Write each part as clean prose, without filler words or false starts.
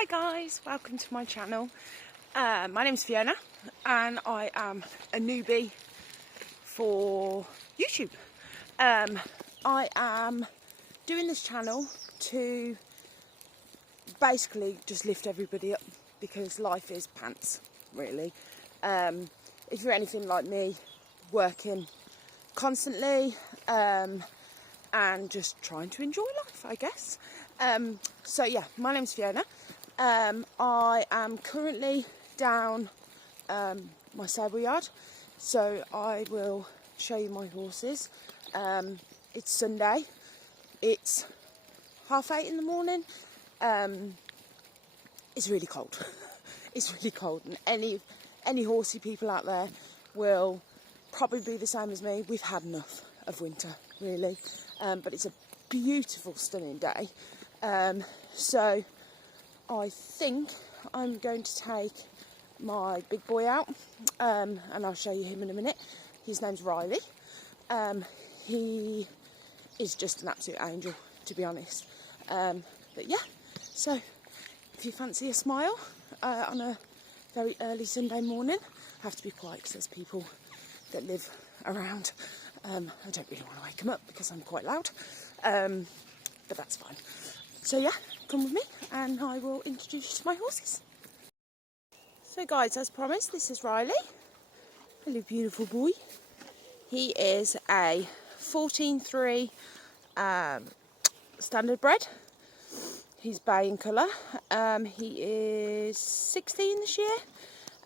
Hi guys, welcome to my channel. My name's Fiona and I am a newbie for YouTube. I am doing this channel to basically just lift everybody up because life is pants, really. If you're anything like me, working constantly and just trying to enjoy life, I guess. So yeah, my name's Fiona. I am currently down my stable yard, so I will show you my horses. It's Sunday, it's 8:30 in the morning. It's really cold. It's really cold, and any horsey people out there will probably be the same as me. We've had enough of winter, really, but it's a beautiful, stunning day. So I think I'm going to take my big boy out, and I'll show you him in a minute. His name's Riley. He is just an absolute angel, to be honest. But yeah, so if you fancy a smile on a very early Sunday morning, I have to be quiet because there's people that live around. I don't really want to wake them up because I'm quite loud, but that's fine. So yeah, come with me and I will introduce you to my horses. So guys, as promised, this is Riley. Hello, beautiful boy. He is a 14-3 standard bred. He's bay in colour. He is 16 this year,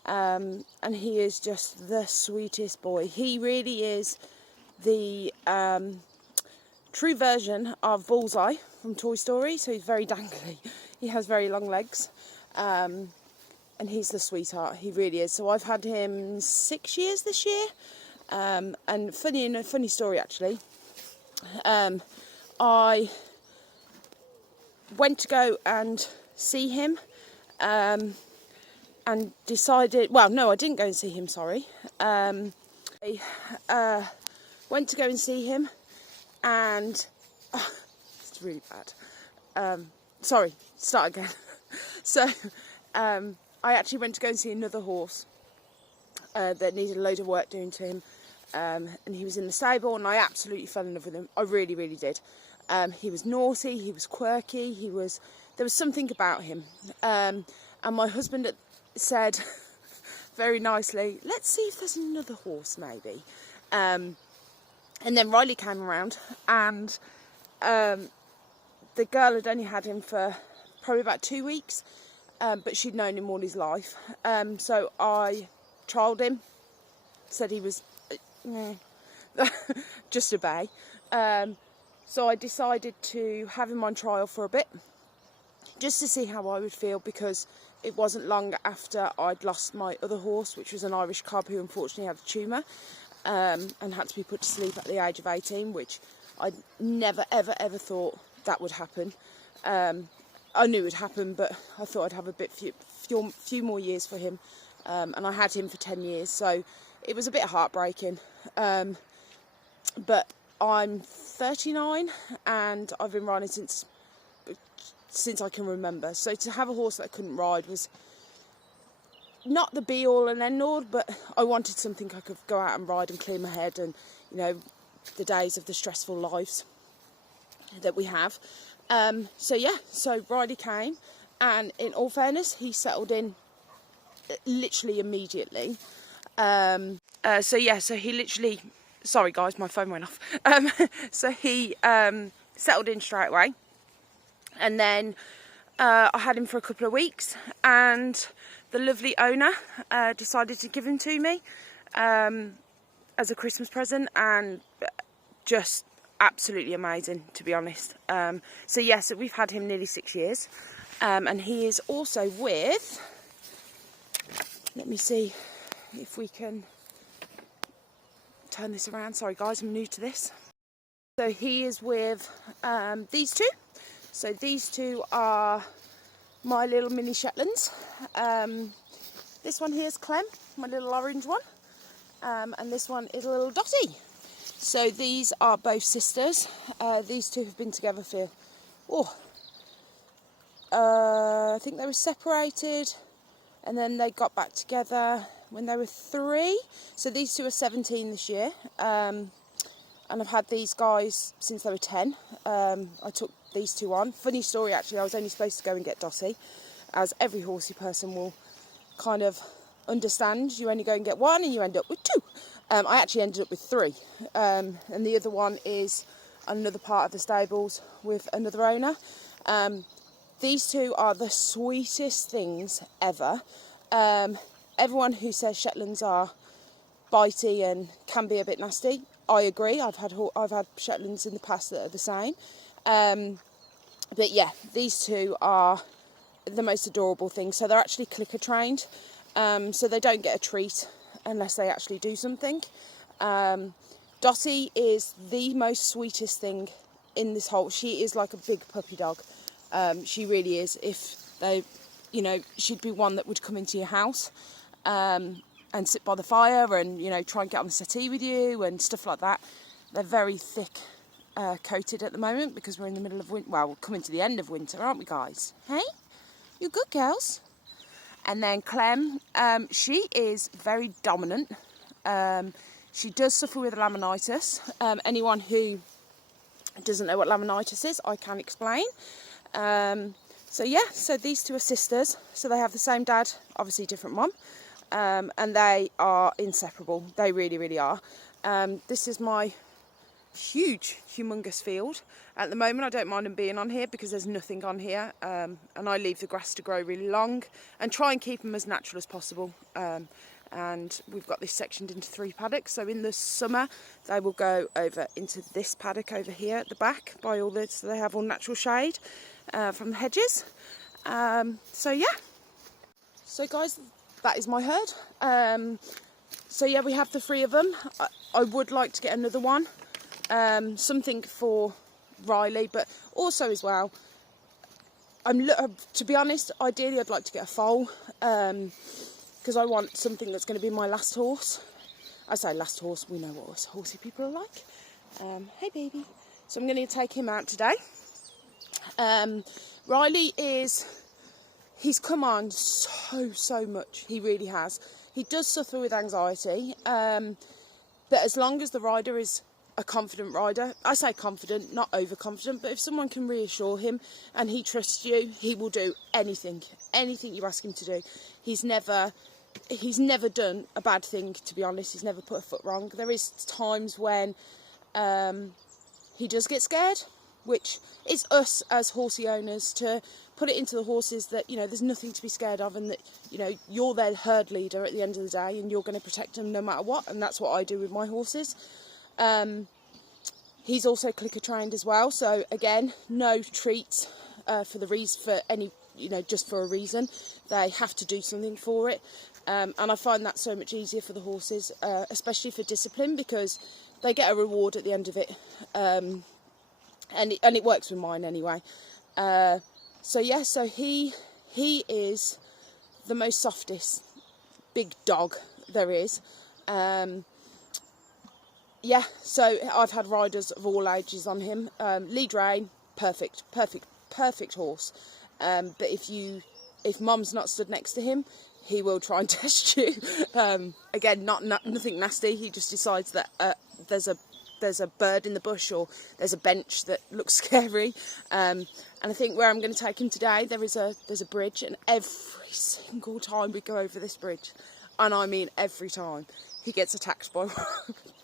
and he is just the sweetest boy. He really is the true version of Bullseye from Toy Story, so he's very dangly. He has very long legs, and he's the sweetheart. He really is. So I've had him 6 years this year, and funny story actually. I went to go and see him, and decided. Well, no, I didn't go and see him. Sorry. I went to go and see him, and it's really bad. Sorry, start again. So, I actually went to go and see another horse that needed a load of work doing to him, and he was in the stable, and I absolutely fell in love with him. I really, really did. He was naughty, he was quirky, there was something about him. And my husband said very nicely, let's see if there's another horse maybe. And then Riley came around, and the girl had only had him for probably about 2 weeks, but she'd known him all his life. So I trialled him, said he was just a bay. So I decided to have him on trial for a bit, just to see how I would feel, because it wasn't long after I'd lost my other horse, which was an Irish cob who unfortunately had a tumour, and had to be put to sleep at the age of 18, which I never, ever, ever thought that would happen. I knew it would happen, but I thought I'd have a few more years for him, and I had him for 10 years, so it was a bit heartbreaking. But I'm 39 and I've been riding since I can remember. So to have a horse that I couldn't ride was not the be all and end all, but I wanted something I could go out and ride and clear my head, and you know, the days of the stressful lives that we have. So yeah, so Riley came, and in all fairness, he settled in literally immediately. So yeah, so he literally, sorry guys, my phone went off. So he settled in straight away, and then I had him for a couple of weeks, and the lovely owner decided to give him to me as a Christmas present, and just absolutely amazing, to be honest. So yes, we've had him nearly 6 years, and he is also with, let me see if we can turn this around. Sorry guys, I'm new to this. So he is with these two. So these two are my little mini Shetlands. This one here is Clem, my little orange one, and this one is a little Dotty. So these are both sisters. These two have been together for I think they were separated and then they got back together when they were 3. So these two are 17 this year. And I've had these guys since they were 10. I took these 2 on. Funny story, actually, I was only supposed to go and get Dottie, as every horsey person will kind of understand. You only go and get 1 and you end up with 2. I actually ended up with 3. And the other one is another part of the stables with another owner. These 2 are the sweetest things ever. Everyone who says Shetlands are bitey and can be a bit nasty, I agree. I've had Shetlands in the past that are the same. But yeah, these 2 are the most adorable things. So they're actually clicker trained. So they don't get a treat unless they actually do something. Dottie is the most sweetest thing in this whole. She is like a big puppy dog. She really is. If they, you know, she'd be one that would come into your house and sit by the fire and, you know, try and get on the settee with you and stuff like that. They're very thick coated at the moment because we're in the middle of winter. Well, we're coming to the end of winter, aren't we, guys? Hey, you good girls? And then Clem, she is very dominant. She does suffer with laminitis. Anyone who doesn't know what laminitis is, I can explain. So yeah, so these 2 are sisters. So they have the same dad, obviously different mum. And they are inseparable. They really, really are. This is my huge, humongous field. At the moment, I don't mind them being on here because there's nothing on here. And I leave the grass to grow really long and try and keep them as natural as possible. And we've got this sectioned into 3 paddocks. So in the summer, they will go over into this paddock over here at the back by all this. So they have all natural shade from the hedges. So yeah. So guys, that is my herd. So yeah, we have the 3 of them. I would like to get another one. Something for Riley, but also as well, to be honest, ideally I'd like to get a foal. Because I want something that's going to be my last horse. I say last horse, we know what us horsey people are like. Hey baby. So I'm going to take him out today. Riley he's come on so much. He really has. He does suffer with anxiety. But as long as the rider is a confident rider, I say confident, not overconfident, but if someone can reassure him and he trusts you, he will do anything you ask him to do. He's never done a bad thing, to be honest. He's never put a foot wrong. There is times when he does get scared, which is us as horsey owners to put it into the horses that, you know, there's nothing to be scared of and that, you know, you're their herd leader at the end of the day and you're going to protect them no matter what. And that's what I do with my horses. He's also clicker trained as well. So again, no treats for any, you know, just for a reason. They have to do something for it. And I find that so much easier for the horses, especially for discipline, because they get a reward at the end of it. And it works with mine anyway. So yeah, so he is the most softest big dog there is. Yeah, so I've had riders of all ages on him. Lead rein, perfect horse. But if mum's not stood next to him, he will try and test you. Again, nothing nasty. He just decides that there's a bird in the bush or there's a bench that looks scary. And I think where I'm going to take him today, there's a bridge, and every single time we go over this bridge, and I mean every time, he gets attacked by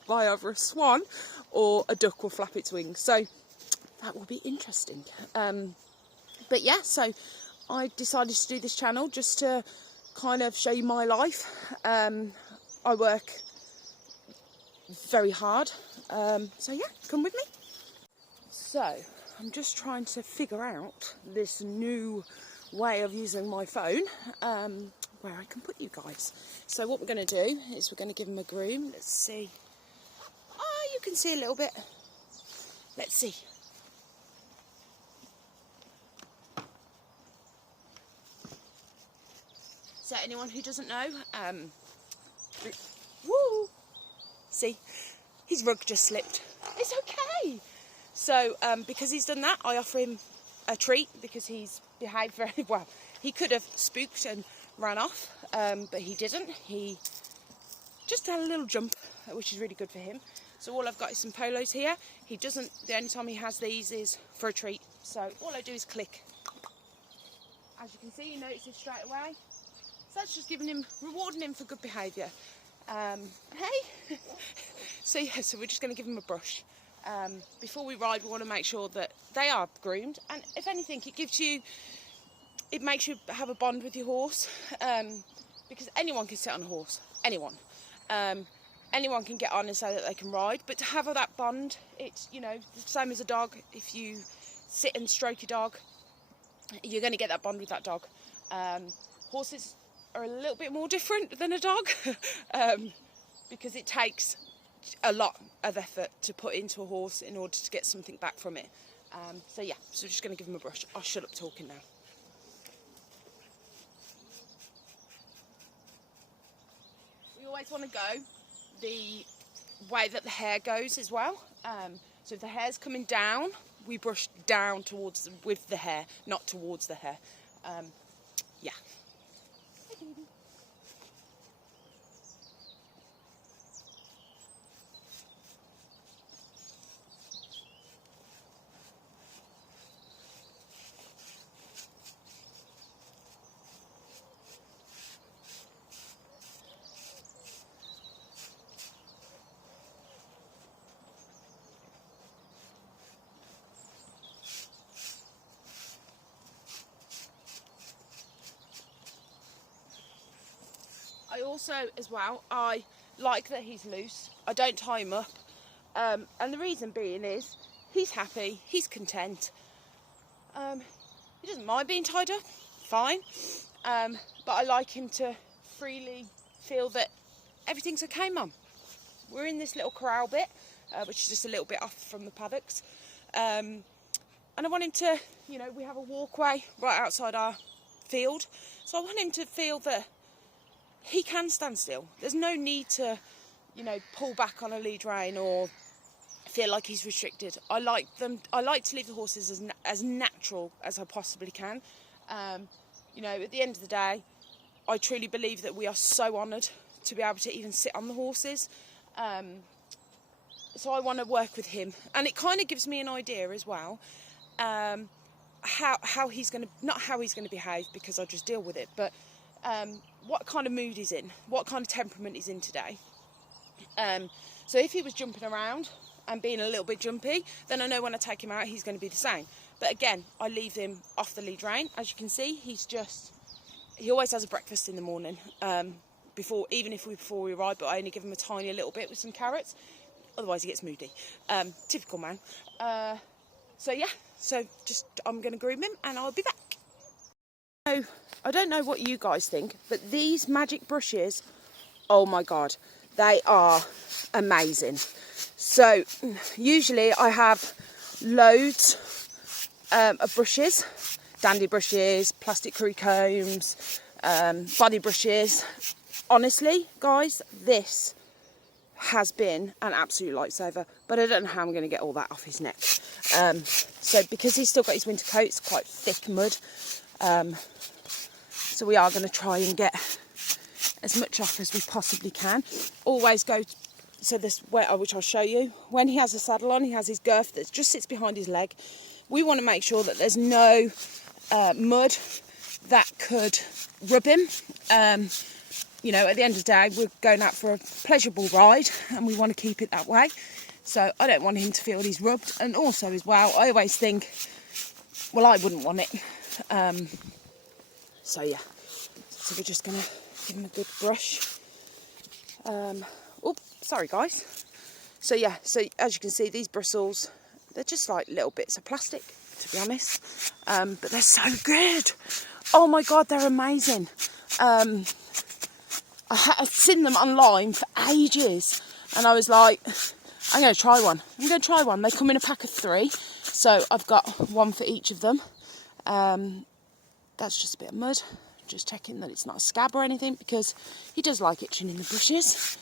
either a swan or a duck will flap its wings. So that will be interesting. But yeah, so I decided to do this channel just to kind of show you my life. I work very hard. So yeah, come with me. So I'm just trying to figure out this new way of using my phone, where I can put you guys. So what we're going to do is we're going to give him a groom. Let's see. Oh, you can see a little bit. Let's see. So anyone who doesn't know, woo, see, his rug just slipped. It's okay. So because he's done that, I offer him a treat because he's behaved very well. He could have spooked and ran off, but he didn't. He just had a little jump, which is really good for him. So all I've got is some polos here. He doesn't, the only time he has these is for a treat. So all I do is click. As you can see, he notices straight away. So that's just giving him, rewarding him for good behaviour. Hey! So yeah, so we're just going to give him a brush. Before we ride, we want to make sure that they are groomed. And if anything, it makes you have a bond with your horse. Because anyone can sit on a horse. Anyone. Anyone can get on and say that they can ride. But to have that bond, it's, you know, the same as a dog. If you sit and stroke your dog, you're going to get that bond with that dog. Horses are a little bit more different than a dog because it takes a lot of effort to put into a horse in order to get something back from it. So yeah, so we're just going to give him a brush. I'll shut up talking now. We always want to go the way that the hair goes as well. So if the hair's coming down, we brush down with the hair, not towards the hair. Yeah. I also, as well, I like that he's loose. I don't tie him up. And the reason being is, he's happy, he's content. He doesn't mind being tied up, fine. But I like him to freely feel that everything's okay, Mum. We're in this little corral bit, which is just a little bit off from the paddocks. And I want him to, you know, we have a walkway right outside our field. So I want him to feel that he can stand still. There's no need to, you know, pull back on a lead rein or feel like he's restricted. I like to leave the horses as natural as I possibly can. You know, at the end of the day, I truly believe that we are so honoured to be able to even sit on the horses. So I want to work with him, and it kind of gives me an idea as well how he's going to, not how he's going to behave, because I just deal with it, but what kind of mood he's in, what kind of temperament he's in today. So if he was jumping around and being a little bit jumpy, then I know when I take him out he's going to be the same. But again, I leave him off the lead rein. As you can see, he always has a breakfast in the morning, before we ride, but I only give him a tiny little bit with some carrots, otherwise he gets moody. Typical man. So yeah, I'm going to groom him and I'll be back. So, I don't know what you guys think, but these magic brushes, oh my god, they are amazing. So usually I have loads of brushes, dandy brushes, plastic crew combs, body brushes. Honestly, guys, this has been an absolute lifesaver, but I don't know how I'm going to get all that off his neck. So because he's still got his winter coat, it's quite thick mud. So we are going to try and get as much off as we possibly can. Always go, so this, which I'll show you, when he has a saddle on, he has his girth that just sits behind his leg. We want to make sure that there's no mud that could rub him. You know, at the end of the day, we're going out for a pleasurable ride and we want to keep it that way. So I don't want him to feel he's rubbed. And also as well, I always think, well, I wouldn't want it. So yeah, so we're just going to give him a good brush. Oh, sorry guys. So yeah, so as you can see, these bristles, they're just like little bits of plastic, to be honest. But they're so good. Oh my God, they're amazing. I've seen them online for ages. And I was like, I'm going to try one. They come in a pack of 3. So I've got one for each of them. That's just a bit of mud. Just checking that it's not a scab or anything, because he does like itching in the bushes.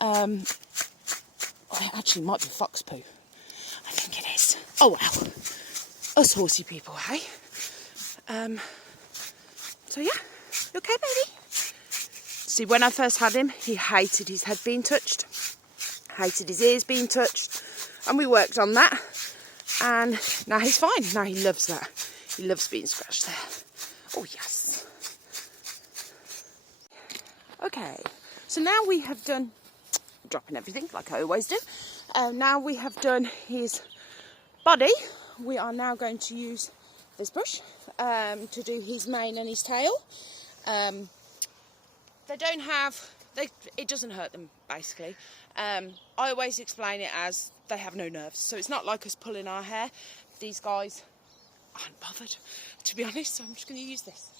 It actually might be fox poo. I think it is. Oh well. Us horsey people, hey? So yeah, you okay, baby? See, when I first had him, he hated his head being touched, hated his ears being touched, and we worked on that. And now he's fine. Now he loves that. He loves being scratched there. Oh yes. Okay, so now we have done, dropping everything like I always do. Now we have done his body. We are now going to use this brush to do his mane and his tail. They don't have, it doesn't hurt them basically. I always explain it as they have no nerves, so it's not like us pulling our hair. These guys aren't bothered, to be honest, so I'm just going to use this.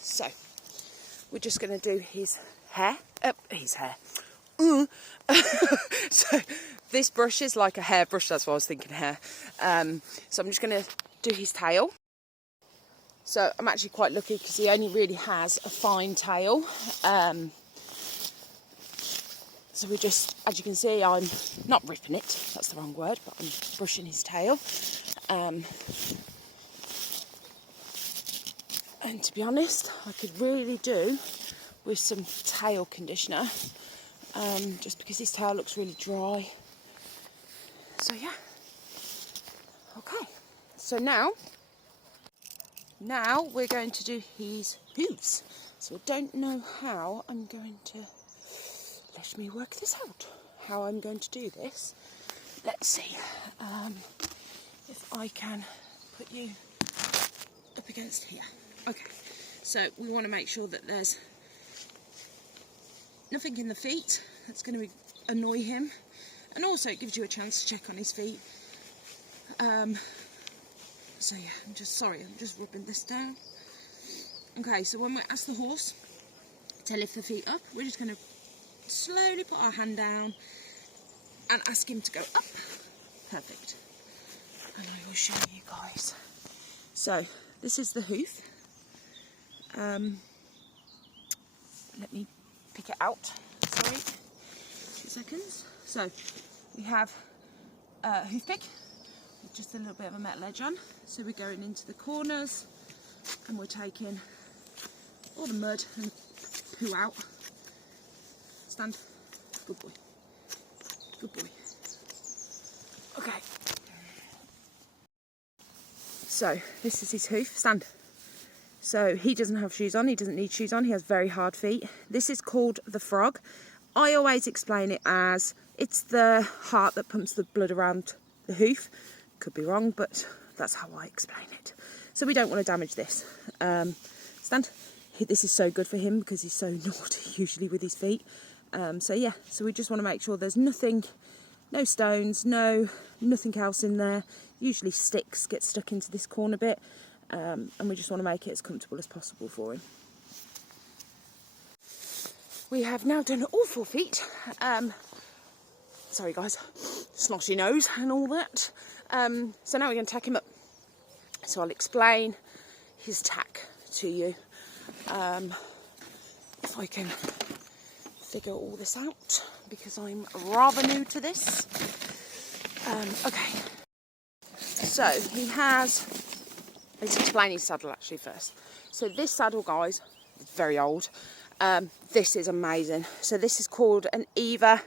So, we're just going to do his hair. So, this brush is like a hairbrush, that's why I was thinking hair. So I'm just going to do his tail. So I'm actually quite lucky because he only really has a fine tail. So we just, as you can see, I'm not ripping it, that's the wrong word, but I'm brushing his tail. And to be honest, I could really do with some tail conditioner, just because his tail looks really dry. So yeah, okay. So now we're going to do his hooves. So I don't know how I'm going to, let me work this out, how I'm going to do this. Let's see if I can put you up against here. Okay, so we want to make sure that there's nothing in the feet that's going to annoy him, and also it gives you a chance to check on his feet. So yeah, I'm just rubbing this down. Okay, so when we ask the horse to lift the feet up, we're just going to slowly put our hand down and ask him to go up. Perfect. And I will show you guys. So this is the hoof. Let me pick it out. Sorry, 2 seconds. So we have a hoof pick with just a little bit of a metal edge on. So we're going into the corners and we're taking all the mud and poo out. Stand. Good boy. Good boy. Okay. So this is his hoof. Stand. So he doesn't have shoes on, he doesn't need shoes on, he has very hard feet. This is called the frog. I always explain it as it's the heart that pumps the blood around the hoof. Could be wrong, but that's how I explain it. So we don't want to damage this. Stand. This is so good for him because he's so naughty usually with his feet. So yeah, so we just want to make sure there's nothing, no stones, nothing else in there. Usually sticks get stuck into this corner bit. And we just want to make it as comfortable as possible for him. We have now done all 4 feet. Sorry guys, snotty nose and all that. So now we're going to tack him up. So I'll explain his tack to you. If I can figure all this out, because I'm rather new to this. Okay. So he has, let's explain his saddle actually first. So this saddle, guys, is very old. This is amazing. So this is called an Eva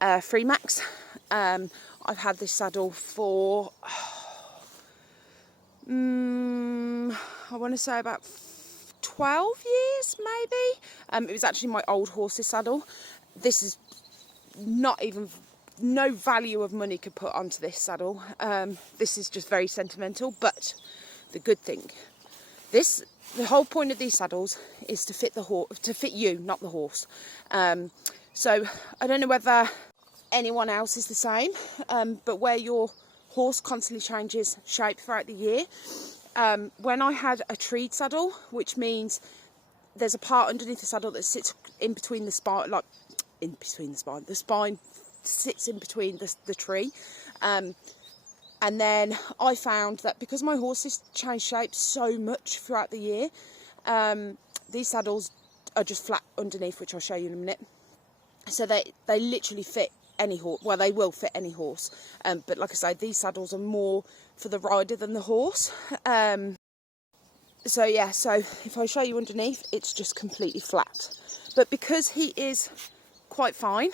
Freemax. I've had this saddle for, I want to say about 12 years maybe. It was actually my old horse's saddle. This is not even, no value of money could put onto this saddle. This is just very sentimental, but the good thing, the whole point of these saddles is to fit the horse, to fit you, not the horse. So I don't know whether anyone else is the same, but where your horse constantly changes shape throughout the year, when I had a treed saddle, which means there's a part underneath the saddle that sits in between the spine, like in between the spine. The spine sits in between the tree. And then I found that because my horses change shape so much throughout the year, these saddles are just flat underneath, which I'll show you in a minute. So they literally fit any horse. Well, they will fit any horse. But like I say, these saddles are more for the rider than the horse. So yeah, so if I show you underneath, it's just completely flat. But because he is quite fine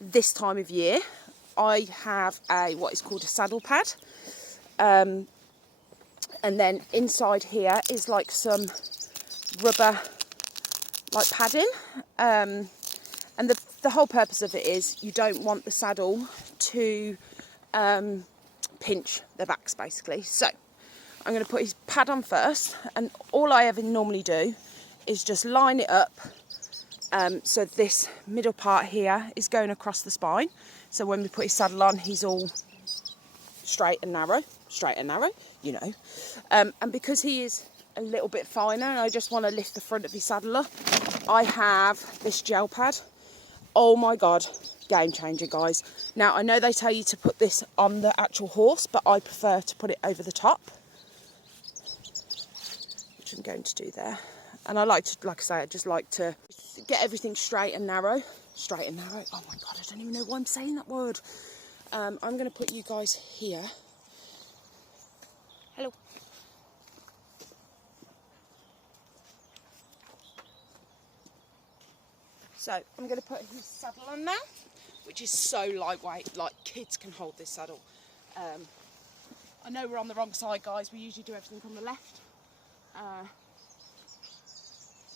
this time of year, I have what is called a saddle pad. And then inside here is like some rubber like padding. And the whole purpose of it is you don't want the saddle to pinch the backs, basically. So I'm going to put his pad on first, and all I ever normally do is just line it up so this middle part here is going across the spine. So when we put his saddle on, he's all straight and narrow, you know. And because he is a little bit finer and I just want to lift the front of his saddle up, I have this gel pad. Oh my God, game changer, guys. Now, I know they tell you to put this on the actual horse, but I prefer to put it over the top, which I'm going to do there. And I like to, like I say, I just like to get everything straight and narrow. Straight and narrow. Oh my God, I don't even know why I'm saying that word. I'm going to put you guys here. Hello. So I'm going to put his saddle on now, which is so lightweight, like kids can hold this saddle. I know we're on the wrong side, guys. We usually do everything on the left.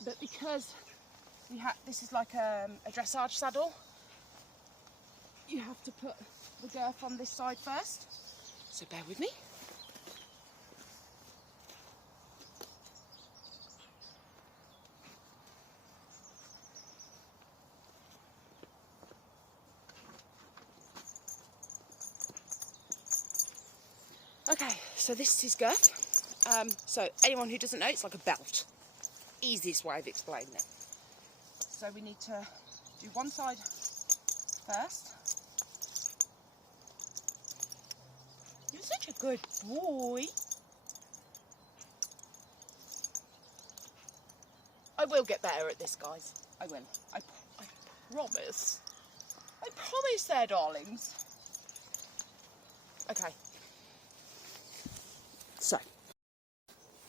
But because this is like a dressage saddle, you have to put the girth on this side first. So bear with me. Okay, so this is his girth. So anyone who doesn't know, it's like a belt. Easiest way of explaining it. So we need to do one side first. You're such a good boy. I will get better at this, guys. I will. I promise. I promise there, darlings. Okay. So,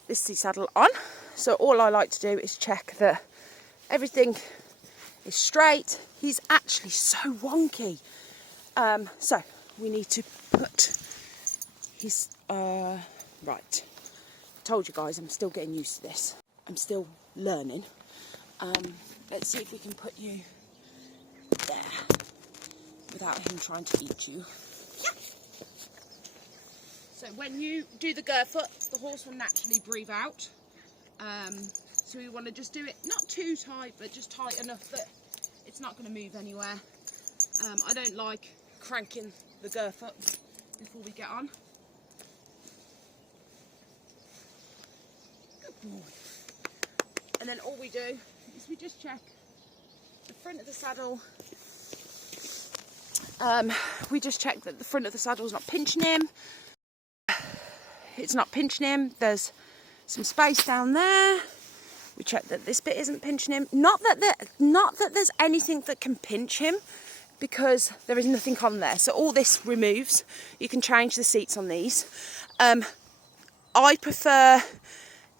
this is the saddle on. So all I like to do is check that everything is straight. He's actually so wonky. So we need to put his, right. I told you guys, I'm still getting used to this. I'm still learning. Let's see if we can put you there without him trying to eat you. So when you do the girth up, the horse will naturally breathe out. So we want to just do it not too tight, but just tight enough that it's not going to move anywhere. I don't like cranking the girth up before we get on. Good boy. And then all we do is we just check the front of the saddle. We just check that the front of the saddle is not pinching him. It's not pinching him. There's some space down there. We check that this bit isn't pinching him. Not that there's anything that can pinch him, because there is nothing on there. So all this removes. You can change the seats on these. I prefer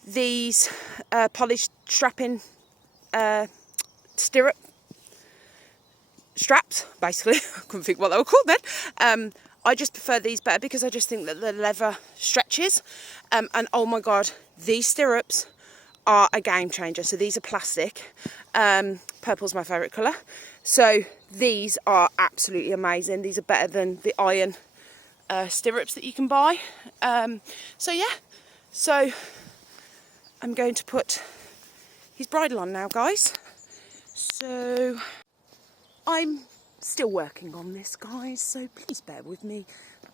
these polished strapping stirrup straps, basically. I couldn't think what they were called then. I just prefer these better because I just think that the leather stretches. And oh my God, these stirrups are a game changer. So these are plastic. Purple's my favourite colour. So these are absolutely amazing. These are better than the iron stirrups that you can buy. So yeah, so I'm going to put his bridle on now, guys. So I'm still working on this, guys, so please bear with me.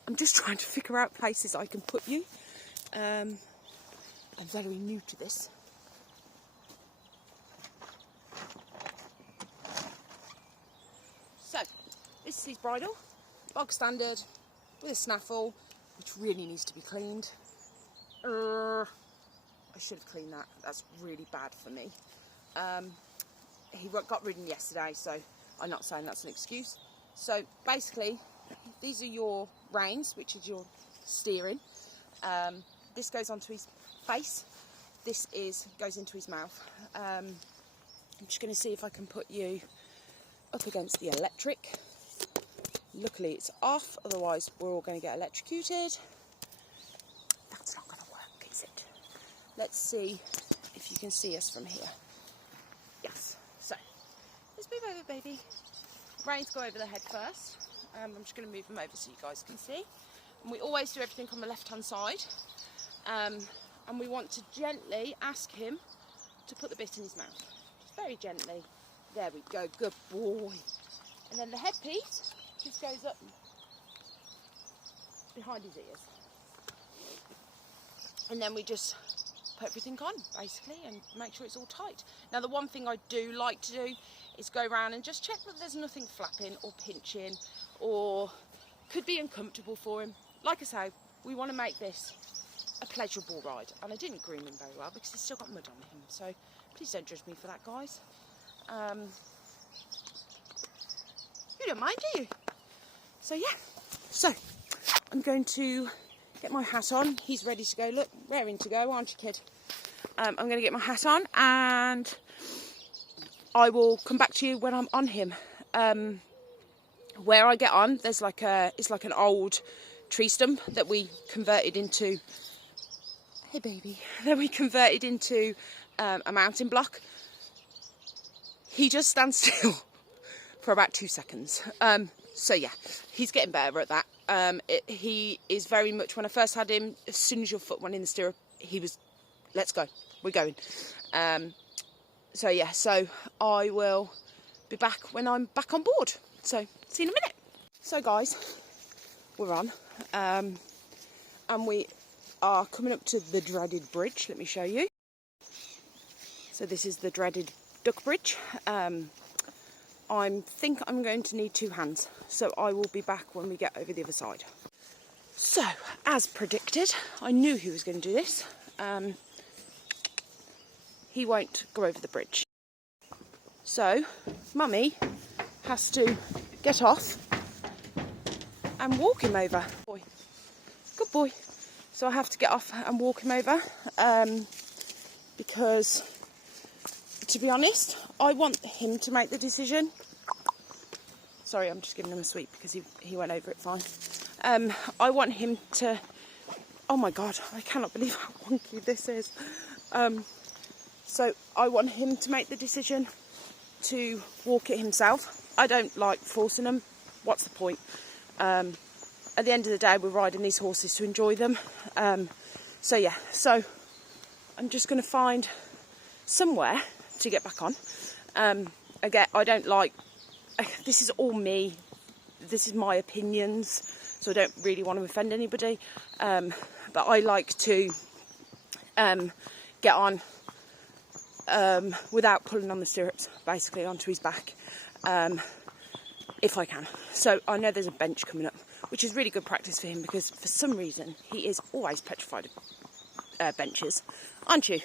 I'm just trying to figure out places I can put you. I'm very new to this. So, this is his bridle, bog standard, with a snaffle, which really needs to be cleaned. I should have cleaned that, that's really bad for me. He got ridden yesterday, so I'm not saying that's an excuse. So basically, these are your reins, which is your steering. This goes onto his face. This goes into his mouth. I'm just going to see if I can put you up against the electric. Luckily it's off, otherwise we're all going to get electrocuted. That's not going to work, is it? Let's see if you can see us from here. Yes. So, let's move over, baby. Reins go over the head first. I'm just going to move them over so you guys can see. And we always do everything on the left-hand side. And we want to gently ask him to put the bit in his mouth. Just very gently. There we go, good boy. And then the headpiece just goes up behind his ears. And then we just put everything on, basically, and make sure it's all tight. Now, the one thing I do like to do is go around and just check that there's nothing flapping or pinching or could be uncomfortable for him. Like I say, we want to make this a pleasurable ride. And I didn't groom him very well because he's still got mud on him. So please don't judge me for that, guys. You don't mind, do you? So yeah, so I'm going to get my hat on. He's ready to go. Look, raring to go, aren't you, kid? I'm going to get my hat on and I will come back to you when I'm on him. Where I get on, there's like it's like an old tree stump that we converted into. Hey, baby. That we converted into a mountain block. He just stands still for about 2 seconds. So yeah, he's getting better at that. He is very much, when I first had him, as soon as your foot went in the stirrup, he was, let's go, we're going. So yeah, so I will be back when I'm back on board. So see you in a minute. So guys, we're on. And we are coming up to the dreaded bridge. Let me show you. So this is the dreaded duck bridge. I think I'm going to need 2 hands, so I will be back when we get over the other side. So, as predicted, I knew he was going to do this. He won't go over the bridge. So, Mummy has to get off and walk him over. Boy. Good boy. So I have to get off and walk him over because, to be honest, I want him to make the decision. Sorry, I'm just giving him a sweep because he went over it fine. I want him to... Oh my God, I cannot believe how wonky this is. So I want him to make the decision to walk it himself. I don't like forcing him. What's the point? At the end of the day, we're riding these horses to enjoy them. So yeah, so I'm just going to find somewhere to get back on. Again, I don't like... This is all me. This is my opinions, so I don't really want to offend anybody. But I like to get on without pulling on the stirrups, basically onto his back, if I can. So I know there's a bench coming up, which is really good practice for him because for some reason he is always petrified of benches, aren't you?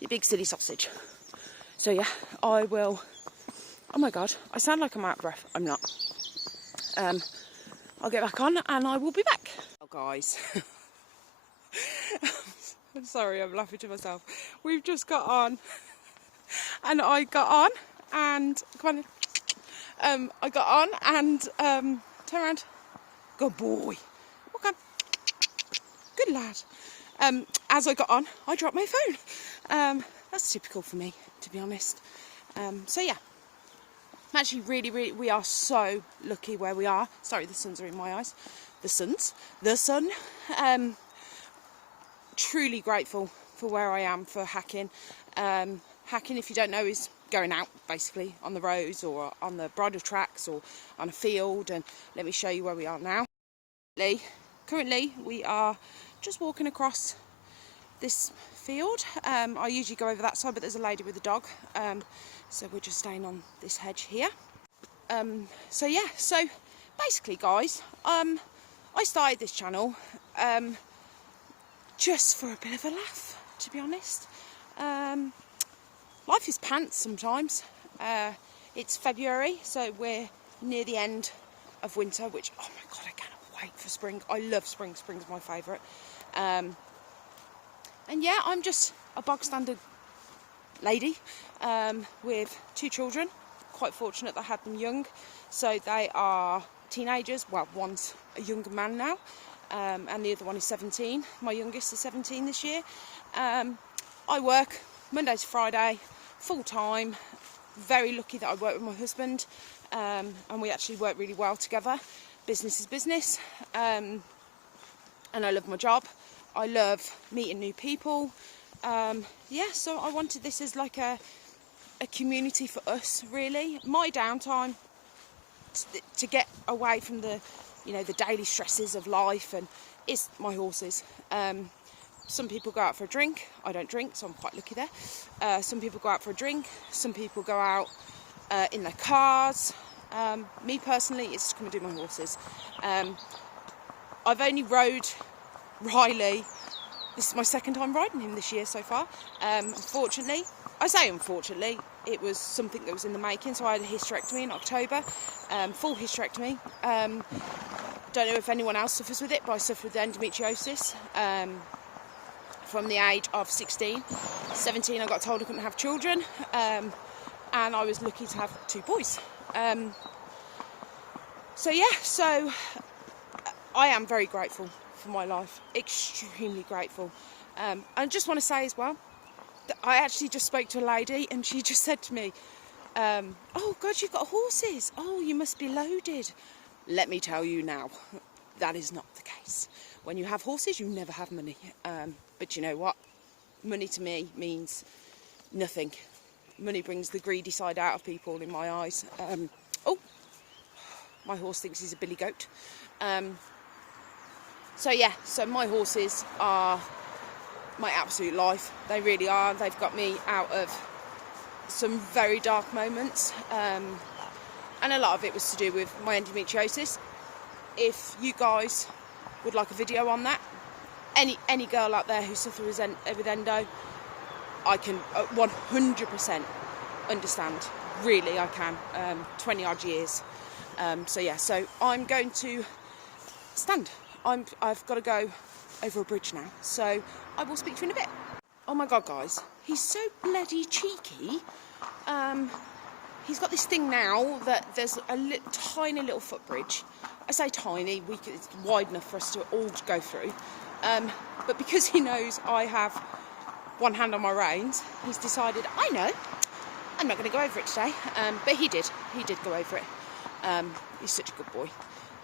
You big silly sausage. So yeah, I will... Oh my God, I sound like I'm out of breath. I'm not. I'll get back on and I will be back. Oh guys. I'm sorry, I'm laughing to myself. We've just got on and I got on and... Come on. I got on and turn around. Good boy. Walk on. Good lad. As I got on, I dropped my phone. That's typical for me, to be honest. So yeah. Actually, really, we are so lucky where we are. Sorry, the suns are in my eyes. The sun. Truly grateful for where I am for hacking. Hacking, if you don't know, is going out, basically, on the roads or on the bridle tracks or on a field. And let me show you where we are now. Currently, we are just walking across this field. I usually go over that side, but there's a lady with a dog, so we're just staying on this hedge here. So yeah, so basically guys, I started this channel just for a bit of a laugh, to be honest. Life is pants sometimes. It's February, so we're near the end of winter, which, oh my god, I cannot wait for spring. I love spring. Spring's my favourite. And yeah, I'm just a bog standard lady with 2 children. Quite fortunate that I had them young, so they are teenagers. Well, one's a younger man now, and the other one is 17. My youngest is 17 this year. I work Monday to Friday, full time. Very lucky that I work with my husband, and we actually work really well together. Business is business, and I love my job. I love meeting new people. Yeah, so I wanted this as like a community for us, really. My downtime to get away from the, you know, the daily stresses of life, and it's my horses. Some people go out for a drink. I don't drink, so I'm quite lucky there. Some people go out for a drink. Some people go out in their cars. Me personally, it's to come and do my horses. I've only rode Riley. This is my 2nd time riding him this year so far. Unfortunately, I say unfortunately, it was something that was in the making. So I had a hysterectomy in October, full hysterectomy. Don't know if anyone else suffers with it, but I suffer with endometriosis. From the age of 16. 17, I got told I couldn't have children, and I was lucky to have 2 boys. So yeah, so I am very grateful for my life, extremely grateful. I just want to say as well that I actually just spoke to a lady, and she just said to me, oh God, you've got horses, oh, you must be loaded. Let me tell you now, that is not the case. When you have horses, you never have money. But you know what? Money to me means nothing. Money brings the greedy side out of people in my eyes. Oh, my horse thinks he's a billy goat. So yeah, so my horses are my absolute life. They really are. They've got me out of some very dark moments. And a lot of it was to do with my endometriosis. If you guys would like a video on that, any girl out there who suffers with endo, I can 100% understand. Really, I can. 20 odd years. So yeah, so I'm going to stand. I've got to go over a bridge now, so I will speak to you in a bit. Oh my god, guys, he's so bloody cheeky. He's got this thing now that there's a tiny little footbridge. I say tiny, it's wide enough for us to all go through. But because he knows I have one hand on my reins, he's decided, I know, I'm not going to go over it today. But he did go over it. He's such a good boy.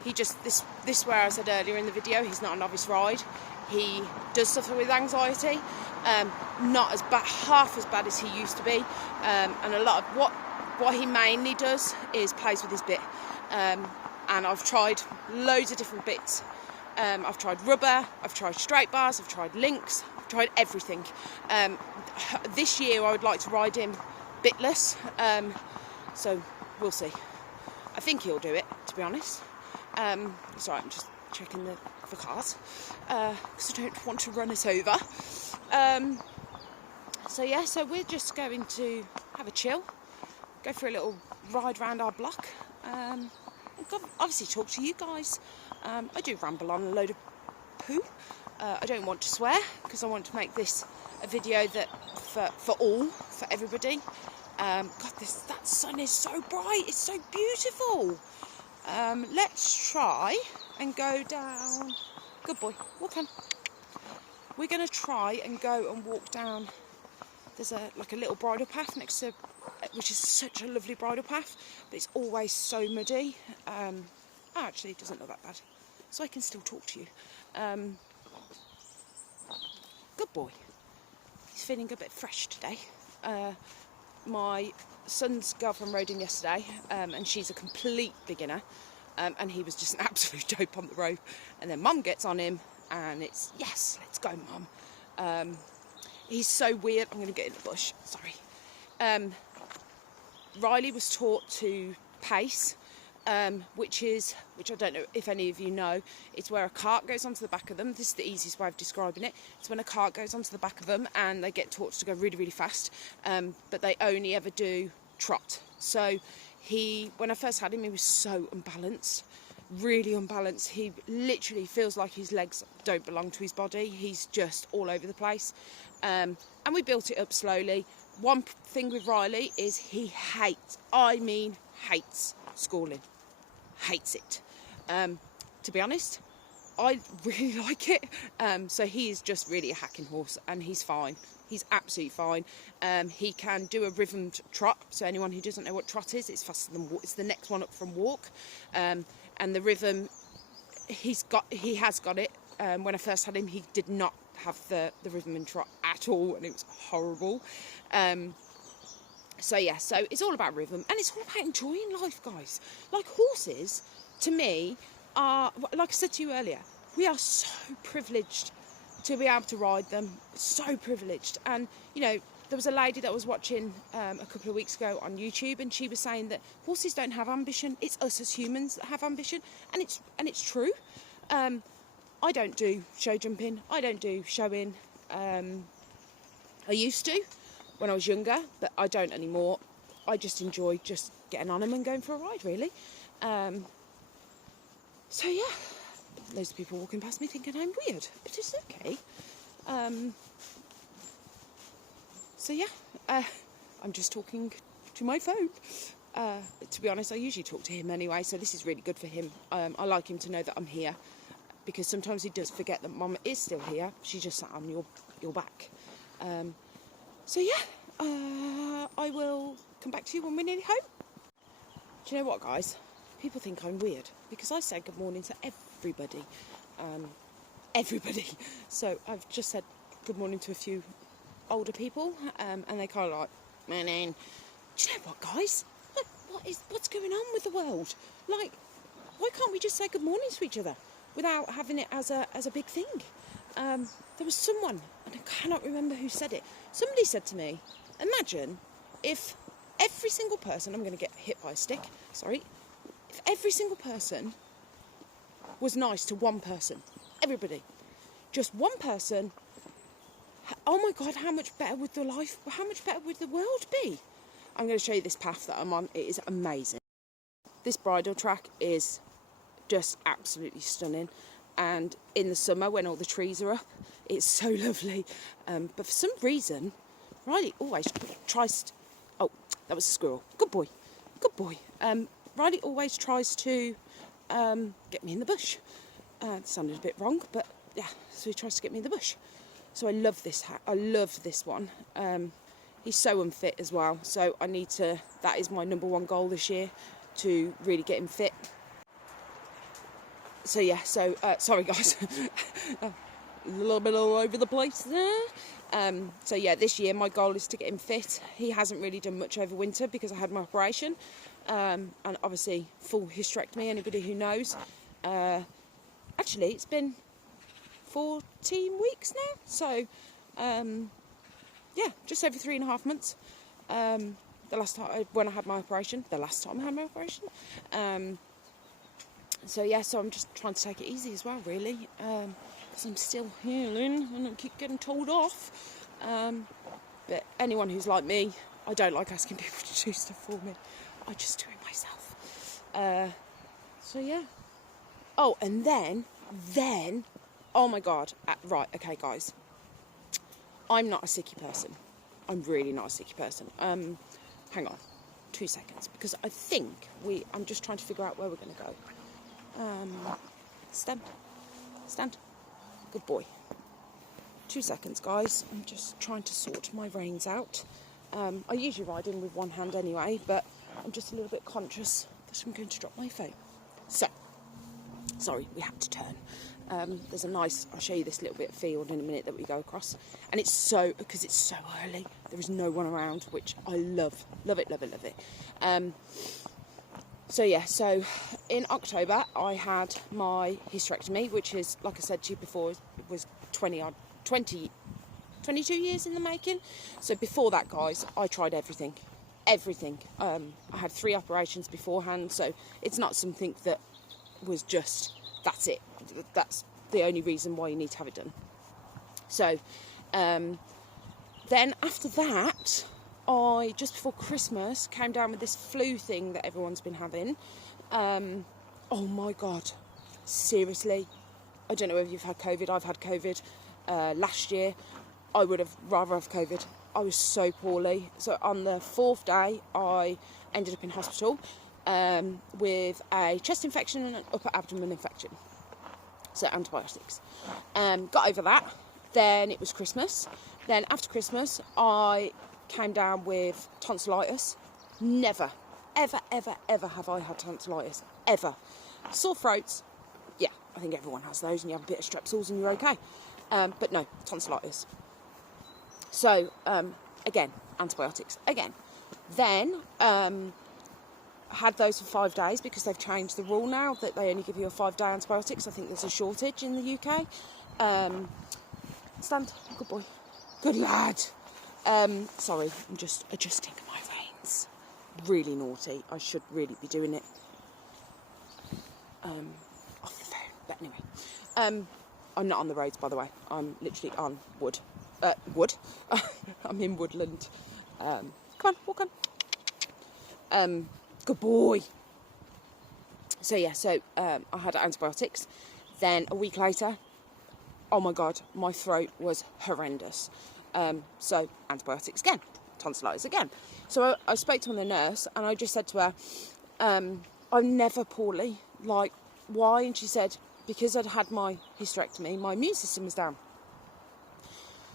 He just, this where I said earlier in the video, he's not a novice ride. He does suffer with anxiety, not as bad, half as bad as he used to be. And a lot of what he mainly does is plays with his bit. And I've tried loads of different bits. I've tried rubber, I've tried straight bars, I've tried links, I've tried everything. This year I would like to ride him bitless, so we'll see. I think he'll do it, to be honest. Sorry, I'm just checking the cars, because I don't want to run us over. So yeah, so we're just going to have a chill, go for a little ride around our block, and obviously talk to you guys. I do ramble on a load of poo. I don't want to swear, because I want to make this a video that for everybody. God, that sun is so bright, it's so beautiful. Let's try and go down. Good boy, walk on. We're going to try and go and walk down. There's like a little bridle path next to, which is such a lovely bridle path, but it's always so muddy. Actually, it doesn't look that bad, so I can still talk to you. Good boy. He's feeling a bit fresh today. My son's girlfriend rode him yesterday, and she's a complete beginner, and he was just an absolute dope on the rope. And then Mum gets on him, and it's, yes, let's go, Mum. He's so weird. I'm going to get in the bush, sorry. Riley was taught to pace, which I don't know if any of you know, it's where a cart goes onto the back of them. This is the easiest way of describing it. It's when a cart goes onto the back of them and they get taught to go really, really fast, but they only ever do trot. So when I first had him, he was so unbalanced, really unbalanced. He literally feels like his legs don't belong to his body. He's just all over the place. And we built it up slowly. One thing with Riley is he hates schooling. Hates it. To be honest, I really like it. So he is just really a hacking horse, and he's fine. He's absolutely fine. He can do a rhythmed trot. So anyone who doesn't know what trot is, it's faster than walk. It's the next one up from walk. And the rhythm, he has got it. When I first had him, he did not have the rhythm and trot at all, and it was horrible. So yeah, so it's all about rhythm, and it's all about enjoying life, guys. Like, horses, to me, are, like I said to you earlier, we are so privileged to be able to ride them. So privileged. And you know, there was a lady that was watching a couple of weeks ago on YouTube, and she was saying that horses don't have ambition. It's us as humans that have ambition, and it's true. I don't do show jumping. I don't do showing. I used to when I was younger, but I don't anymore. I just enjoy just getting on them and going for a ride, really. So yeah, loads of people walking past me thinking I'm weird, but it's okay. So yeah, I'm just talking to my phone. To be honest, I usually talk to him anyway, so this is really good for him. I like him to know that I'm here, because sometimes he does forget that Mum is still here. She just sat on your back. So yeah, I will come back to you when we're nearly home. Do you know what, guys? People think I'm weird because I say good morning to everybody. Everybody. So I've just said good morning to a few older people, and they kind of like, man. Do you know what, guys? What's going on with the world? Like, why can't we just say good morning to each other without having it as a big thing? There was someone, and I cannot remember who said it. Somebody said to me, imagine if every single person, I'm going to get hit by a stick, sorry, if every single person was nice to one person, everybody, just one person, oh my God, how much better would the world be? I'm going to show you this path that I'm on. It is amazing. This bridle track is just absolutely stunning. And in the summer, when all the trees are up, it's so lovely. But for some reason, Riley always tries to... Oh, that was a squirrel. Good boy. Good boy. Riley always tries to get me in the bush. It sounded a bit wrong, but yeah, so he tries to get me in the bush. So I love this hat. I love this one. He's so unfit as well. So I need to... That is my number one goal this year, to really get him fit. So yeah, sorry guys, a little bit all over the place there. So yeah, this year my goal is to get him fit. He hasn't really done much over winter because I had my operation, and obviously full hysterectomy, anybody who knows. Actually, it's been 14 weeks now, so yeah, just over 3.5 months. The last time when I had my operation, so yeah, so I'm just trying to take it easy as well, really, because I'm still healing and I keep getting told off. But anyone who's like me, I don't like asking people to do stuff for me. I just do it myself. So yeah. Oh, and then, oh my God. Right, okay, guys. I'm not a sicky person. I'm really not a sicky person. Hang on 2 seconds, because I think I'm just trying to figure out where we're going to go. Stand. Good boy. 2 seconds, guys. I'm just trying to sort my reins out. I usually ride in with one hand anyway, but I'm just a little bit conscious that I'm going to drop my phone. So, sorry, we had to turn. There's a nice, I'll show you this little bit of field in a minute that we go across. And because it's so early, there is no one around, which I love. Love it. So yeah, in October, I had my hysterectomy, which is, like I said to you before, was 22 years in the making. So before that, guys, I tried everything. I had 3 operations beforehand, so it's not something that was just, that's it. That's the only reason why you need to have it done. So then after that, I, just before Christmas, came down with this flu thing that everyone's been having. Oh my God, seriously. I don't know if you've had COVID. I've had COVID last year. I would have rather have COVID. I was so poorly. So on the 4th day, I ended up in hospital with a chest infection and an upper abdomen infection. So antibiotics. Got over that. Then it was Christmas. Then after Christmas, I came down with tonsillitis. Never, ever, ever, ever have I had tonsillitis. Ever. Sore throats. Yeah, I think everyone has those, and you have a bit of strepsils and you're okay. But no, tonsillitis. So, again, antibiotics. Again. Then, had those for 5 days because they've changed the rule now that they only give you a 5-day antibiotics. I think there's a shortage in the UK. Stand. Good boy. Good lad. Sorry, I'm just adjusting my reins. Really naughty. I should really be doing it off the phone. But anyway, I'm not on the roads, by the way. I'm literally on wood. I'm in woodland. Come on, walk on. Good boy. So yeah, I had antibiotics. Then a week later, oh my God, my throat was horrendous. So antibiotics again, tonsillitis again. So I spoke to the nurse and I just said to her, I'm never poorly. Like, why? And she said, because I'd had my hysterectomy, my immune system was down.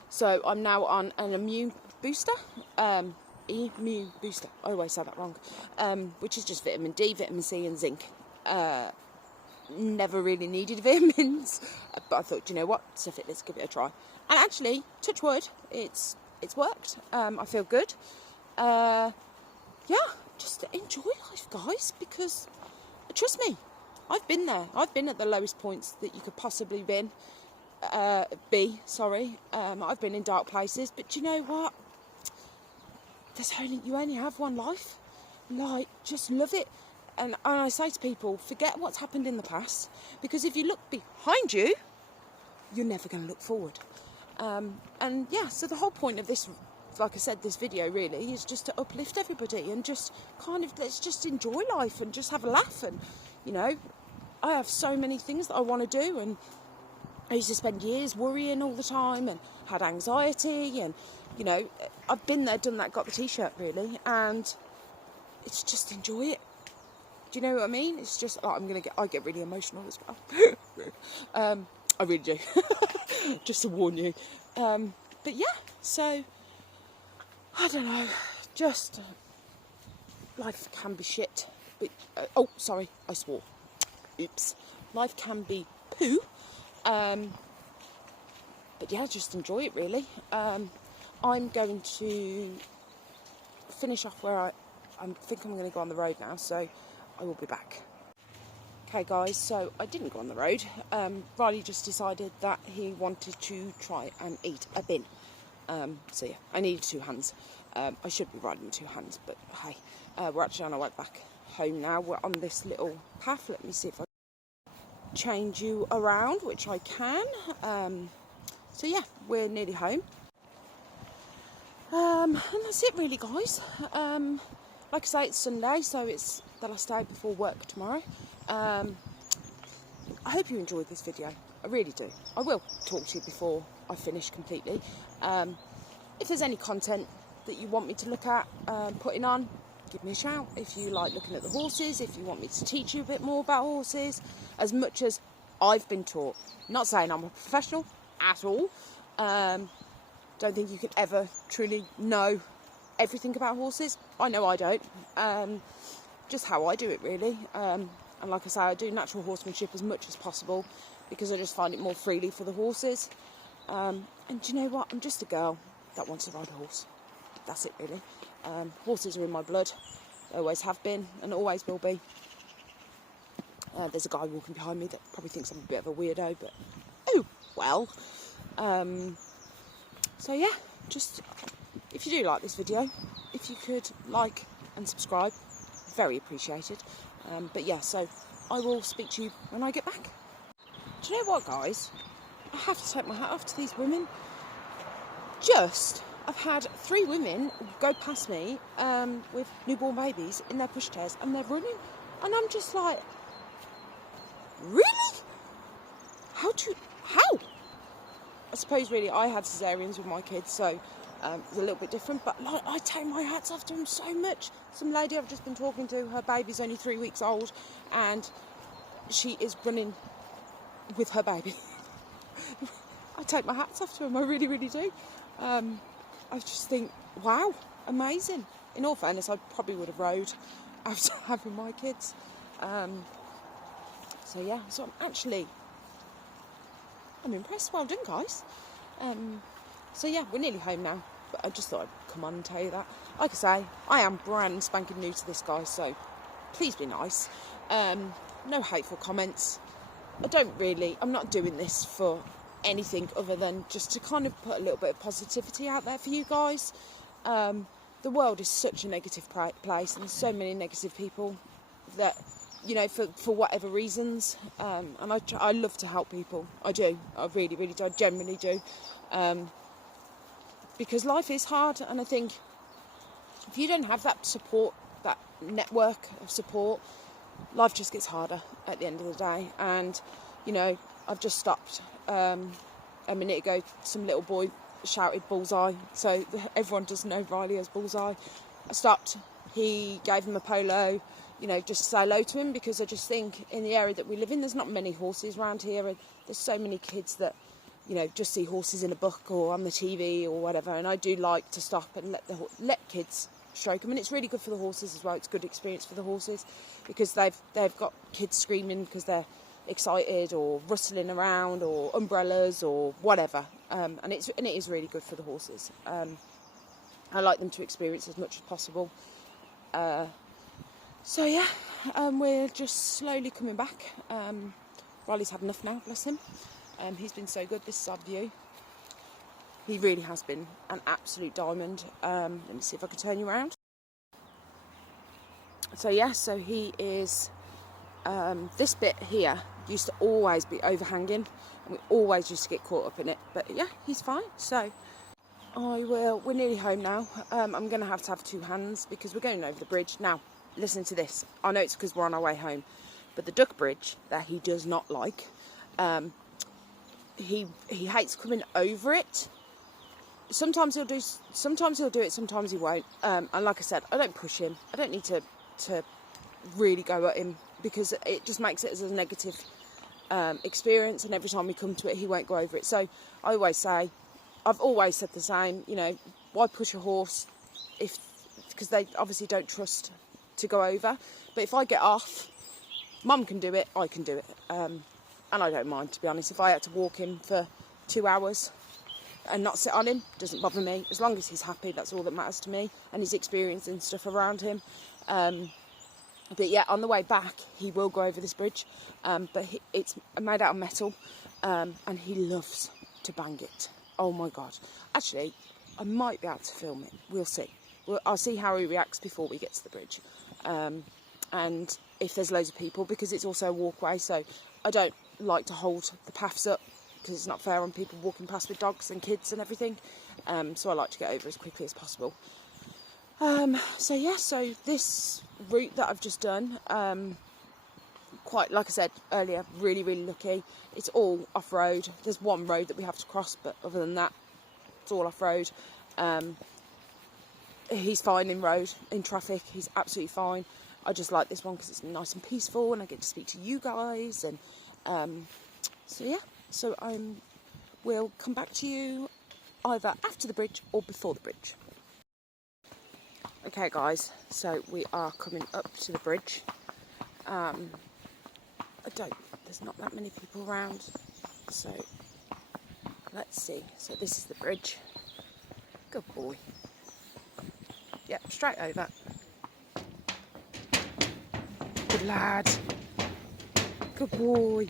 So I'm now on an immune booster. Immune booster. I always say that wrong. Which is just vitamin D, vitamin C and zinc. Never really needed vitamins, but I thought, you know what, stuff it, let's give it a try. And actually, touch wood, it's worked. I feel good. Yeah, just enjoy life, guys, because trust me, I've been there. I've been at the lowest points that you could possibly be. I've been in dark places, but you know what? You only have one life. Like, just love it. And I say to people, forget what's happened in the past, because if you look behind you, you're never going to look forward. And yeah, so the whole point of this, like I said, this video really is just to uplift everybody and just kind of, let's just enjoy life and just have a laugh. And, you know, I have so many things that I want to do, and I used to spend years worrying all the time and had anxiety, and, you know, I've been there, done that, got the t-shirt really, and it's just enjoy it. Do you know what I mean? It's just, like, I get really emotional as well. I really do. Just to warn you. But yeah, so, I don't know, just, life can be shit. But, oh, sorry, I swore. Oops. Life can be poo. But yeah, just enjoy it really. I'm going to finish off where I think I'm going to go on the road now, so I will be back. Okay guys, so I didn't go on the road. Riley just decided that he wanted to try and eat a bin. So yeah, I needed 2 hands. I should be riding 2 hands, but hey, we're actually on our way back home now. We're on this little path. Let me see if I can change you around, which I can. So yeah, we're nearly home. And that's it really, guys. Like I say, it's Sunday, so it's the last day before work tomorrow. I hope you enjoyed this video. I really do. I will talk to you before I finish completely. If there's any content that you want me to look at putting on, give me a shout. If you like looking at the horses, if you want me to teach you a bit more about horses, as much as I've been taught. Not saying I'm a professional at all. Don't think you can ever truly know everything about horses. I know I don't. Just how I do it really. And like I say, I do natural horsemanship as much as possible because I just find it more freely for the horses. And do you know what? I'm just a girl that wants to ride a horse. That's it really. Horses are in my blood. They always have been and always will be. There's a guy walking behind me that probably thinks I'm a bit of a weirdo, but oh well. So yeah, just if you do like this video, if you could like and subscribe, very appreciated. But yeah, so I will speak to you when I get back. Do you know what, guys? I have to take my hat off to these women. I've had 3 women go past me with newborn babies in their pushchairs, and they're running, and I'm just like, really? How? I suppose really I had cesareans with my kids, so it's a little bit different, but like, I take my hats off to them so much. Some lady I've just been talking to, her baby's only 3 weeks old, and she is running with her baby. I take my hats off to them, I really, really do. I just think, wow, amazing. In all fairness, I probably would have rode after having my kids. So yeah, so I'm impressed. Well done, guys. So yeah, we're nearly home now, but I just thought I'd come on and tell you that. Like I say, I am brand spanking new to this, guy, so please be nice. No hateful comments. I'm not doing this for anything other than just to kind of put a little bit of positivity out there for you guys. The world is such a negative place, and there's so many negative people that, you know, for whatever reasons, and I love to help people. I do. I really, really do. I genuinely do. Because life is hard, and I think if you don't have that support, that network of support, life just gets harder at the end of the day. And, you know, I've just stopped a minute ago. Some little boy shouted bullseye, so everyone does know Riley as Bullseye. I stopped. He gave him a polo, you know, just to say hello to him, because I just think in the area that we live in, there's not many horses around here, and there's so many kids that, you know, just see horses in a book or on the TV or whatever. And I do like to stop and let kids stroke them, and it's really good for the horses as well. It's a good experience for the horses, because they've got kids screaming because they're excited, or rustling around, or umbrellas, or whatever, and it is really good for the horses. I like them to experience as much as possible. So yeah, we're just slowly coming back. Riley's had enough now, bless him. He's been so good. This is our view. He really has been an absolute diamond. Let me see if I can turn you around. So yeah, so he is, this bit here used to always be overhanging, and we always used to get caught up in it, but yeah, he's fine. So we're nearly home now. I'm going to have 2 hands, because we're going over the bridge. Now, listen to this. I know it's because we're on our way home, but the duck bridge that he does not like, he hates coming over it. Sometimes he'll do it, sometimes he won't. And like I said, I don't push him. I don't need to really go at him, because it just makes it as a negative experience, and every time we come to it, he won't go over it. So I've always said the same, you know, why push a horse because they obviously don't trust to go over. But if I get off, Mum can do it, I can do it, and I don't mind, to be honest. If I had to walk him for 2 hours and not sit on him, doesn't bother me. As long as he's happy, that's all that matters to me, and he's experiencing stuff around him. But yeah, on the way back, he will go over this bridge, but it's made out of metal, and he loves to bang it. Oh my God. Actually, I might be able to film it. We'll see. I'll see how he reacts before we get to the bridge. And if there's loads of people, because it's also a walkway, so I don't like to hold the paths up, because it's not fair on people walking past with dogs and kids and everything. So I like to get over as quickly as possible. So yeah, so this route that I've just done, quite, like I said earlier, really, really lucky. It's all off-road. There's one road that we have to cross, but other than that, it's all off-road. He's fine in traffic. He's absolutely fine. I just like this one because it's nice and peaceful, and I get to speak to you guys. And so yeah, so we'll come back to you either after the bridge or before the bridge. Okay guys, so we are coming up to the bridge. There's not that many people around, so let's see. So this is the bridge. Good boy. Yep, straight over. Good lad. Good boy.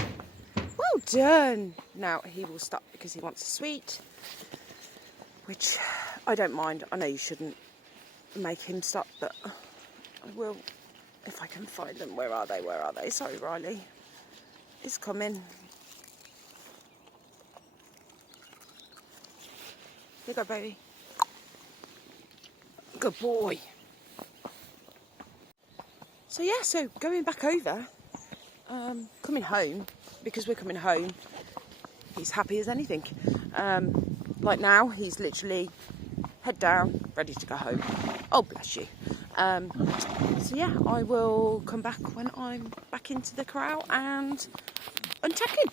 Well done. Now he will stop because he wants a sweet, which I don't mind. I know you shouldn't make him stop, but I will if I can find them. Where are they? Where are they? Sorry, Riley. He's coming. Here you go, baby. Good boy. So yeah, so going back over, coming home, because we're coming home, he's happy as anything. Like now, he's literally head down, ready to go home. Oh, bless you. So yeah, I will come back when I'm back into the corral and untack him.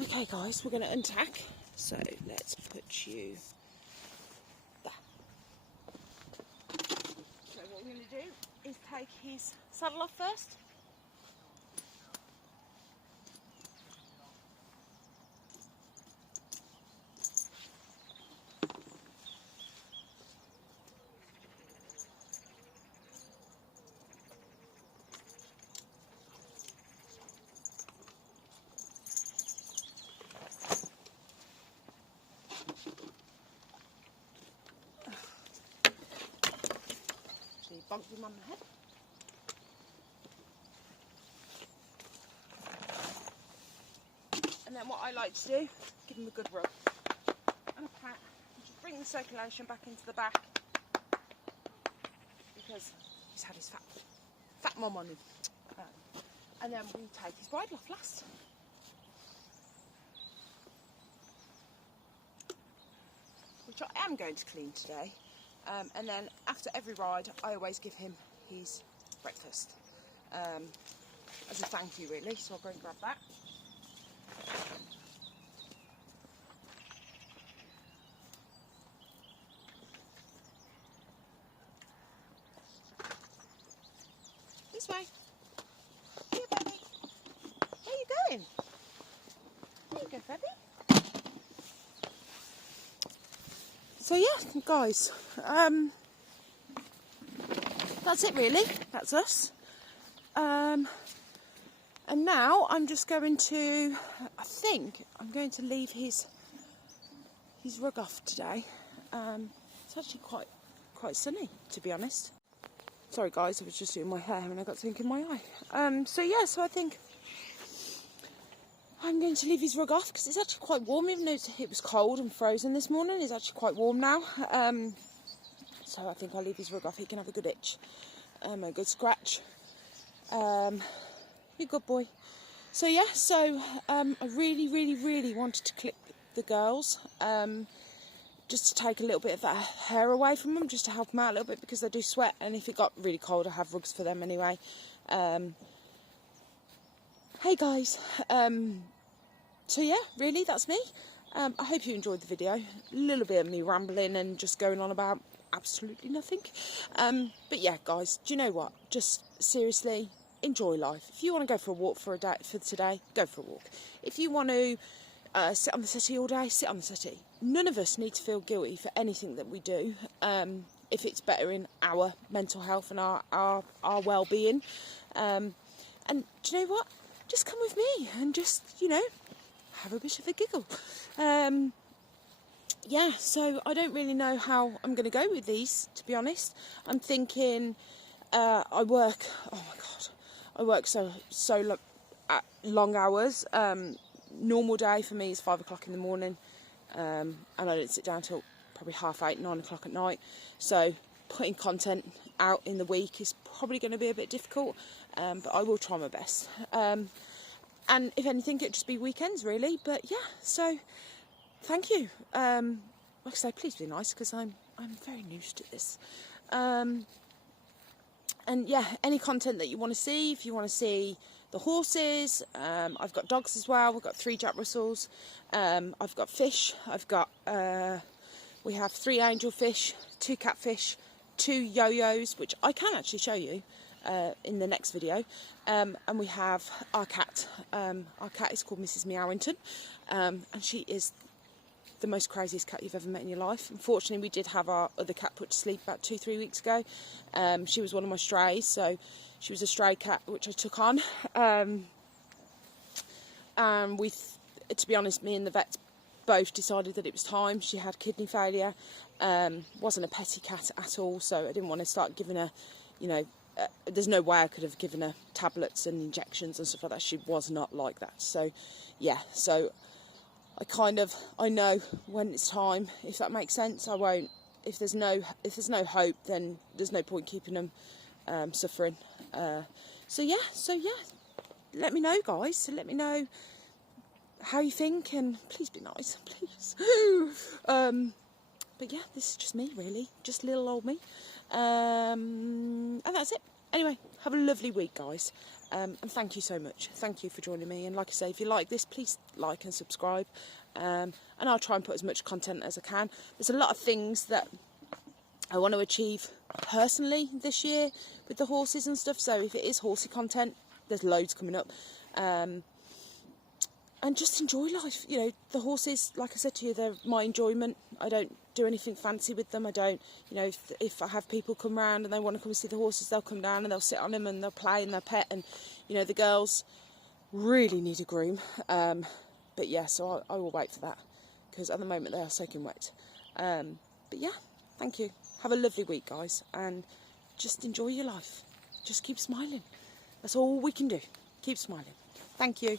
Okay guys, we're going to untack. So let's put you there. So what we're going to do is take his saddle off first. Bonked him on the head. And then what I like to do, give him a good rub and a pat, and just bring the circulation back into the back, because he's had his fat mum on him. And then we take his bridle off last. Which I am going to clean today. And then after every ride, I always give him his breakfast as a thank you, really. So I'll go and grab that. This way. Here, baby. Where are you going? There you go, baby. So yeah, guys, that's it really, that's us. And now I'm just going to, I think I'm going to leave his rug off today. It's actually quite sunny, to be honest. Sorry guys, I was just doing my hair and I got something in my eye. So yeah, so I think I'm going to leave his rug off because it's actually quite warm, even though it was cold and frozen this morning. It's actually quite warm now. So I think I'll leave his rug off. He can have a good itch, a good scratch. You're a good boy. So yeah, so I really wanted to clip the girls, just to take a little bit of that hair away from them, just to help them out a little bit because they do sweat. And if it got really cold, I have rugs for them anyway. Hey guys, so yeah, really, that's me. I hope you enjoyed the video. A little bit of me rambling and just going on about absolutely nothing. But yeah, guys, do you know what? Just seriously, enjoy life. If you want to go for a walk for today, go for a walk. If you want to sit on the settee all day, sit on the settee. None of us need to feel guilty for anything that we do, if it's better in our mental health and our well-being. And do you know what? Just come with me and just, you know, have a bit of a giggle. Yeah, so I don't really know how I'm going to go with these, to be honest. I'm thinking I work so long hours. Normal day for me is 5 o'clock in the morning, and I don't sit down till probably 8:30, 9 o'clock at night. So putting content out in the week is probably going to be a bit difficult, but I will try my best. And if anything, it'll just be weekends really. But yeah, so thank you. Like I say, please be nice because I'm very new to this. And yeah, any content that you want to see, if you want to see the horses, I've got dogs as well. We've got 3 Jack Russells. I've got fish. We have 3 angelfish, 2 catfish, 2 yo-yos, which I can actually show you in the next video. And we have our cat. Our cat is called Mrs. Meowington, and she is the most craziest cat you've ever met in your life. Unfortunately, we did have our other cat put to sleep about 2-3 weeks ago. She was one of my strays, so she was a stray cat which I took on. and to be honest, me and the vets both decided that it was time. She had kidney failure, wasn't a petty cat at all, so I didn't want to start giving her, you know, there's no way I could have given her tablets and injections and stuff like that. She was not like that. So yeah, so I know when it's time, if that makes sense. I won't, if there's no hope, then there's no point keeping them suffering. So yeah, let me know, guys. Let me know how you think, and please be nice, please. But yeah, this is just me, really, just little old me. And that's it. Anyway, have a lovely week, guys, and thank you so much. Thank you for joining me, and like I say, if you like this, please like and subscribe, and I'll try and put as much content as I can. There's a lot of things that I want to achieve personally this year with the horses and stuff, so if it is horsey content, there's loads coming up. And just enjoy life. You know, the horses, like I said to you, they're my enjoyment. I don't do anything fancy with them. I don't, you know, if I have people come round and they want to come and see the horses, they'll come down and they'll sit on them and they'll play and they'll pet. And, you know, the girls really need a groom. But yeah, so I will wait for that, because at the moment they are soaking wet. But yeah, thank you. Have a lovely week, guys, and just enjoy your life. Just keep smiling. That's all we can do. Keep smiling. Thank you.